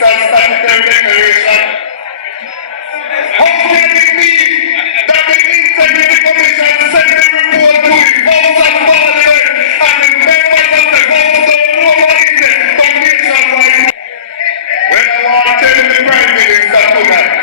Minister's statutory declaration. How can it be that the Integrity Commission sent the report to the House of Parliament and the members of the House don't know what is it? Some nationwide. When I want to tell the Prime Minister tonight,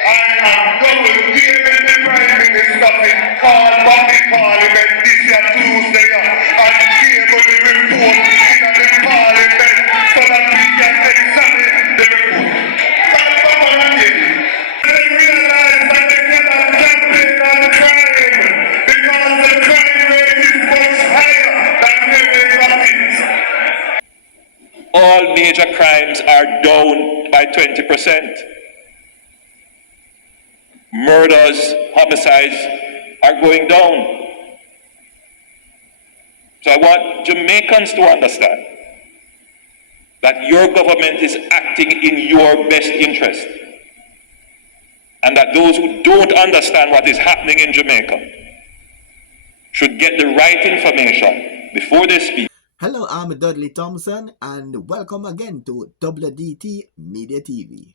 I am double giving the Prime Minister to call back the Parliament this year Tuesday and table the report in the Parliament so that we can examine the report. Call back on it. They realize that they cannot campaign on crime because the crime rate is much higher than Jamaica is. All major crimes are down by 20%. Murders, homicides are going down. So I want Jamaicans to understand that your government is acting in your best interest, and that those who don't understand what is happening in Jamaica should get the right information before they speak. Hello, I'm Dudley Thompson, and welcome again to WDT Media TV.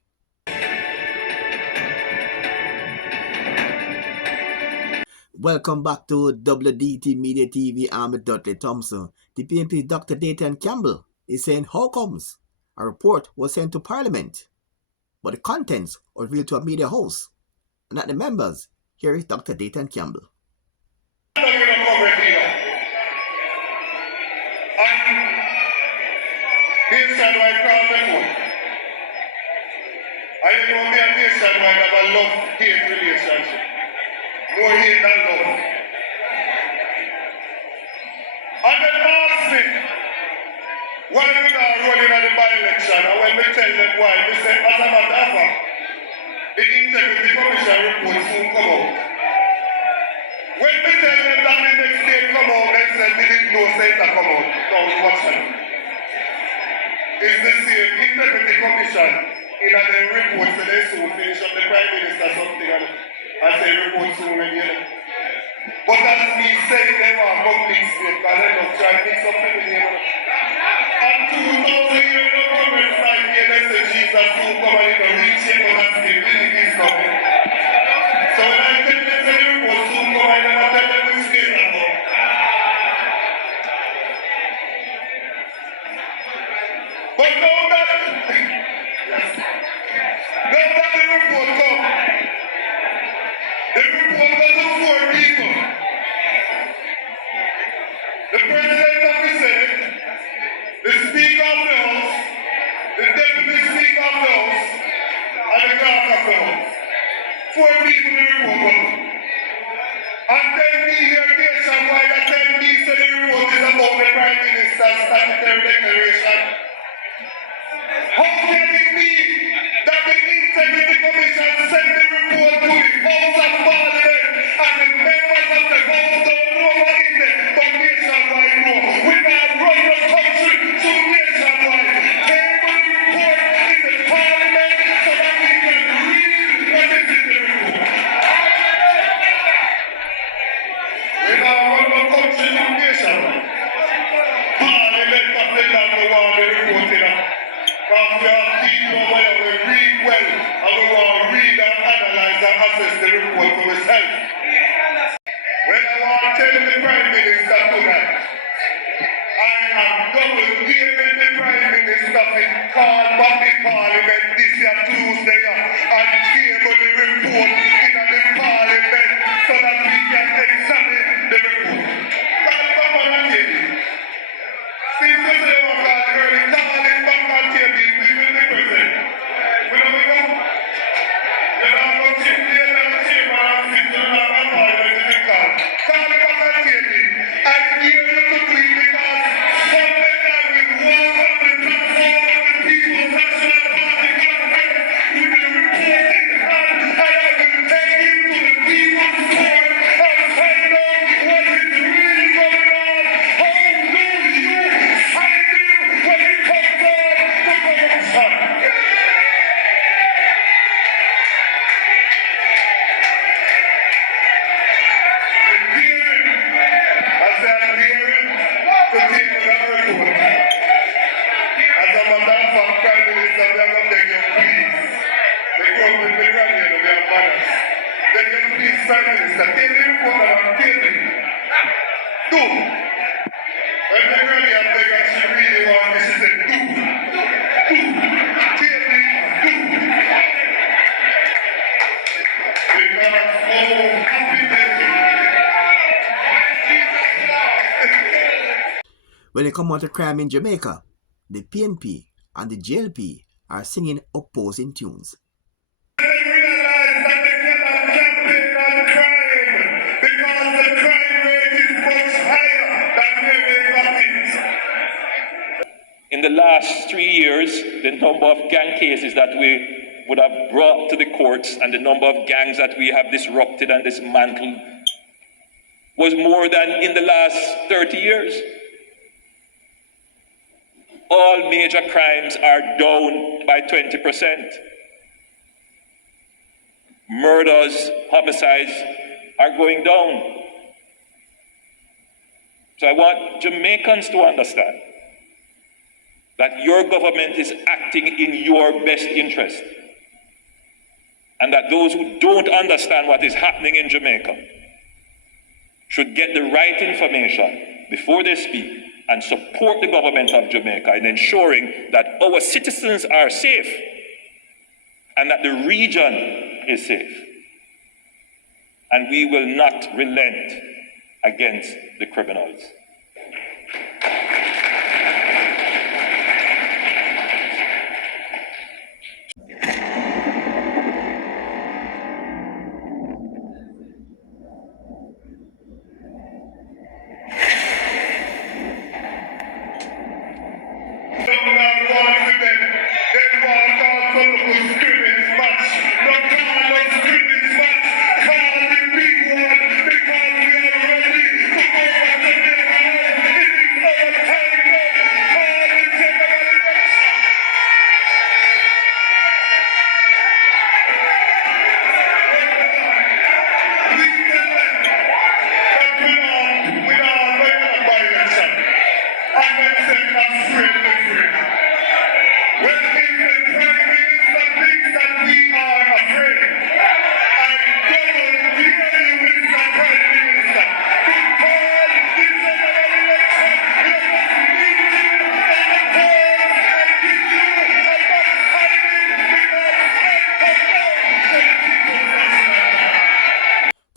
Welcome back to WDT Media TV. I'm Dudley Thompson. The PNP Dr. Dayton Campbell is saying how comes a report was sent to Parliament, but the contents were revealed to a media host and not the members. Here is Dr. Dayton Campbell. I know me and nationwide have a love-hate relationship. More hate than love. And then ask me why we not rolling at the by-election, and when we tell them why, we say, as a matter of fact, the Integrity Commission report soon come out. When we tell them that the next day come out, they say we didn't know say that come out. Now watch them. It's the same Integrity Commission in a report so they soon finish up the Prime Minister something and say report soon again. But as me say, they want complete state because they don't try to mix up everything. And 2,000 years of government right here, they say Jesus soon come and you reach him and still believe he's coming. So when I tell them the report soon come, I never tell them which day I go. But now that the report come, the report goes to 4 people. The President of the Senate, the Speaker of the House, the Deputy Speaker of the House, and the Clerk of the House. 4 people in the report come. And then we hear nationwide and then we say the report is about the Prime Minister's statutory declaration. How can it be that the Integrity Commission sent the report to the House of Parliament and the members of the House don't know what is it, but nationwide know? We now run the country to nationwide. Table the report in the Parliament so that we can read what is in the report. We now run the country to nationwide. Parliament of the land who want the report in it. Because we have people where we read well and we want to read and analyze and assess the report for ourselves. When I want to tell the Prime Minister tonight, I am double giving the Prime Minister to call back the Parliament this year Tuesday and table the report in the Parliament so that we can examine the report. Call back on the table. Since you say what God early, call it back on the table. We will be present. We know we go. You're not going to change the chamber and sit to the Parliament if you can. Call it back on the table. I dare you to do it because something I will walk on the platform of the People's National Party Do. When they really have big and she really want me, she said, do. Tell me, do. Because happy When it comes out to crime in Jamaica, the PNP and the JLP are singing opposing tunes. they realize that they cannot campaign on crime because the crime rate is much higher than where they got it. In the last 3 years, the number of gang cases that we would have brought to the courts and the number of gangs that we have disrupted and dismantled was more than in the last 30 years. All major crimes are down by 20%. Murders, homicides are going down. So I want Jamaicans to understand that your government is acting in your best interest, and that those who don't understand what is happening in Jamaica should get the right information before they speak and support the government of Jamaica in ensuring that our citizens are safe and that the region is safe. And we will not relent against the criminals.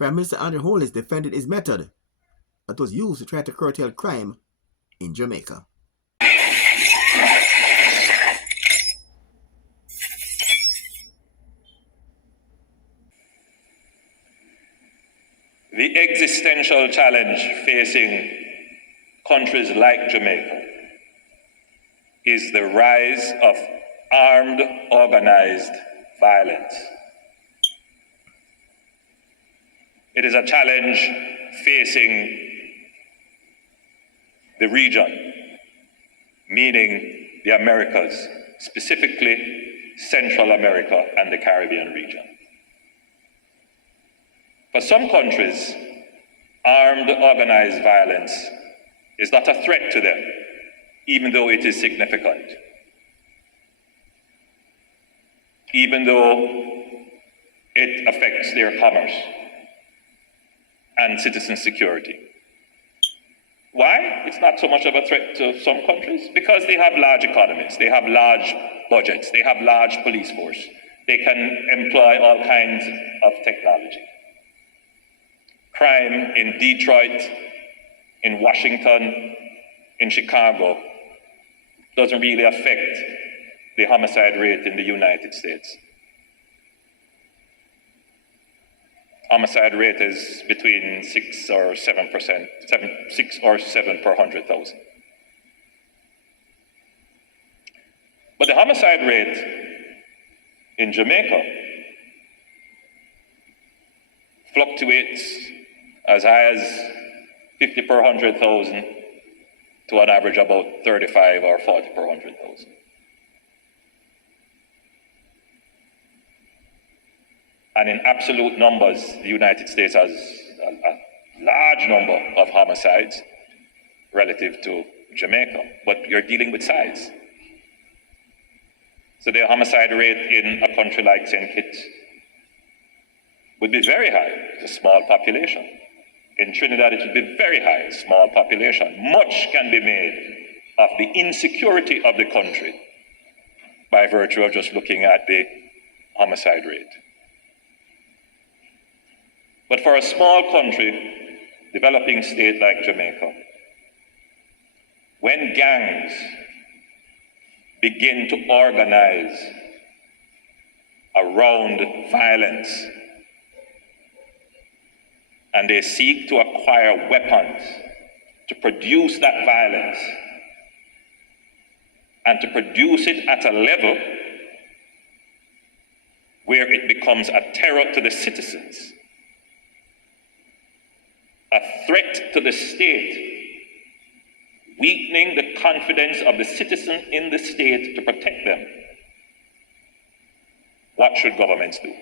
Prime Minister Holness defended his method that was used to try to curtail crime in Jamaica. The existential challenge facing countries like Jamaica is the rise of armed, organized violence. It is a challenge facing the region, meaning the Americas, specifically Central America and the Caribbean region. For some countries, armed, organized violence is not a threat to them, even though it is significant. Even though it affects their commerce and citizen security. Why? It's not so much of a threat to some countries because they have large economies, they have large budgets, they have large police force, they can employ all kinds of technology. Crime in Detroit, in Washington, in Chicago doesn't really affect the homicide rate in the United States. Homicide rate is between 6 or 7 per 100,000. But the homicide rate in Jamaica fluctuates as high as 50 per 100,000 to an average about 35 or 40 per 100,000. And in absolute numbers, the United States has a large number of homicides relative to Jamaica, but you're dealing with size. So the homicide rate in a country like St. Kitts would be very high. It's a small population. In Trinidad, it will be very high, small population. Much can be made of the insecurity of the country by virtue of just looking at the homicide rate. But for a small country, developing state like Jamaica, when gangs begin to organize around violence and they seek to acquire weapons to produce that violence and to produce it at a level where it becomes a terror to the citizens, a threat to the state, weakening the confidence of the citizen in the state to protect them. What should governments do?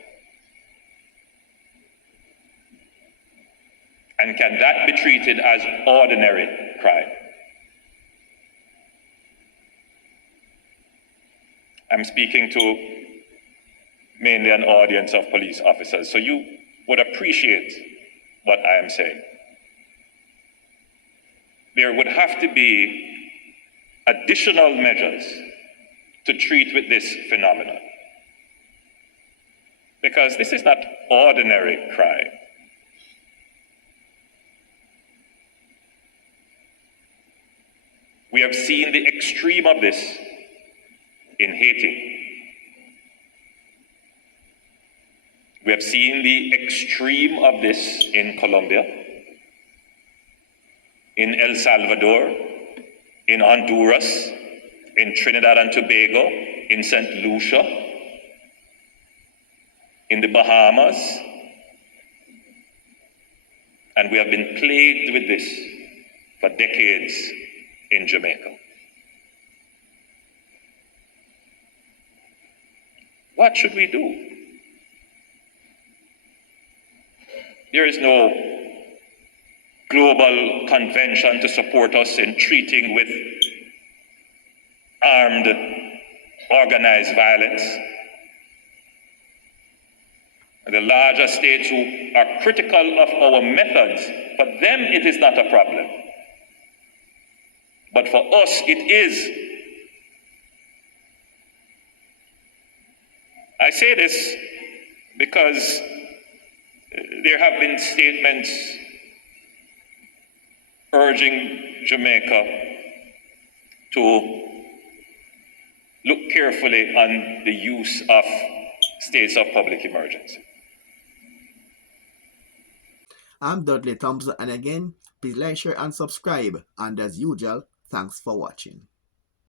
And can that be treated as ordinary crime? I'm speaking to mainly an audience of police officers, so you would appreciate what I am saying. There would have to be additional measures to treat with this phenomenon, because this is not ordinary crime. We have seen the extreme of this in Haiti. We have seen the extreme of this in Colombia, in El Salvador, in Honduras, in Trinidad and Tobago, in St. Lucia, in the Bahamas, and we have been plagued with this for decades in Jamaica. What should we do? There is no global convention to support us in treating with armed, organized violence. The larger states who are critical of our methods, for them it is not a problem. But for us it is. I say this because there have been statements urging Jamaica to look carefully on the use of states of public emergency. I'm Dudley Thompson, and again, please like, share, and subscribe. And as usual, thanks for watching.